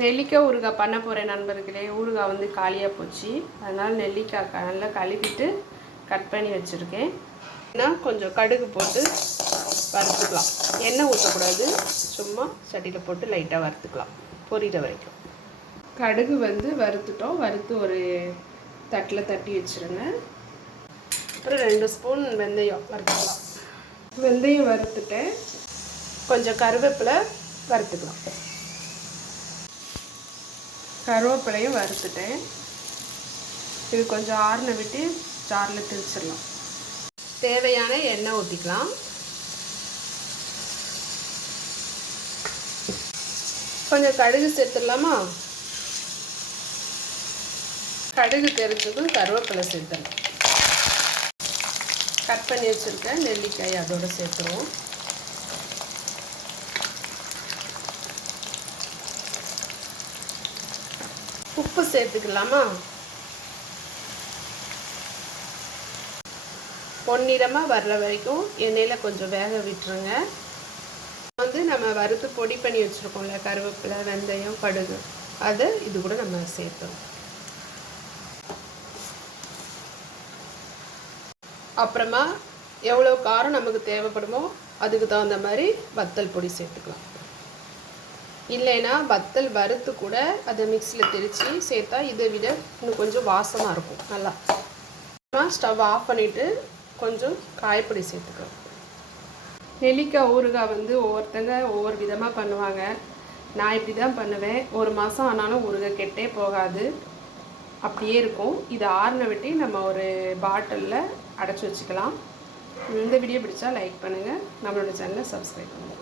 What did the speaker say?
நெல்லிக்காய் ஊறுகாய் பண்ண போகிறேன் நண்பர்களே. ஊறுகாய் வந்து காலியாக போச்சு, அதனால் நெல்லிக்காய் நல்லா கழுவிட்டு கட் பண்ணி வச்சுருக்கேன். ஏன்னா கொஞ்சம் கடுகு போட்டு வறுத்துக்கலாம். எண்ணெய் ஊற்றக்கூடாது, சும்மா சட்டியில் போட்டு லைட்டாக வறுத்துக்கலாம் பொரியிற வரைக்கும். கடுகு வந்து வறுத்துட்டோம். வறுத்து ஒரு தட்டில் தட்டி வச்சுருங்க. அப்புறம் 2 ஸ்பூன் வெந்தயம் வறுத்துக்கலாம். வெந்தயம் வறுத்துட்டேன். கொஞ்சம் கருவேப்பிலை வறுத்துக்கலாம். கருவேப்பிலையும் வறுத்துட்டேன். இது கொஞ்சம் ஆறுன விட்டு ஜாரில் திரிச்சிடலாம். தேவையான எண்ணெய் ஊற்றிக்கலாம். கொஞ்சம் கடுகு சேர்த்துடலாமா? கடுகு தெரிஞ்சதும் கருவேப்பிலை சேர்த்துடலாம். கட் பண்ணி வச்சுருக்கேன் நெல்லிக்காய் அதோடு சேர்த்துருவோம். உப்பு சேர்த்துக்கலாமா? பொன்னிறமாக வர்ற வரைக்கும் எண்ணெயில் கொஞ்சம் வேக விட்டுருங்க. வந்து நம்ம வறுத்து பொடி பண்ணி வச்சுருக்கோம்ல, கருவேப்பிலை, வெந்தயம், கடுகு, அதை இது கூட நம்ம சேர்த்தோம். அப்புறமா எவ்வளோ காரம் நமக்கு தேவைப்படுமோ அதுக்கு தகுந்த மாதிரி வத்தல் பொடி சேர்த்துக்கலாம். இல்லைன்னா வத்தல் வறுத்து கூட அதை மிக்சியில் திரித்து சேர்த்தா இதை விட இன்னும் கொஞ்சம் வாசமாக இருக்கும். நல்லா ஸ்டவ் ஆஃப் பண்ணிவிட்டு கொஞ்சம் காயப்பொடி சேர்த்துக்கலாம். நெல்லிக்காய் ஊறுகாய் வந்து ஒவ்வொருத்தங்க ஒவ்வொரு விதமாக பண்ணுவாங்க. நான் இப்படி தான் பண்ணுவேன். 1 மாதம் ஆனாலும் ஊறுகாய் கெட்டே போகாது, அப்படியே இருக்கும். இதை ஆறுன விட்டு நம்ம ஒரு பாட்டிலில் அடைச்சி வச்சுக்கலாம். இந்த வீடியோ பிடிச்சா லைக் பண்ணுங்கள், நம்மளோட சேனலை சப்ஸ்கிரைப் பண்ணுங்கள்.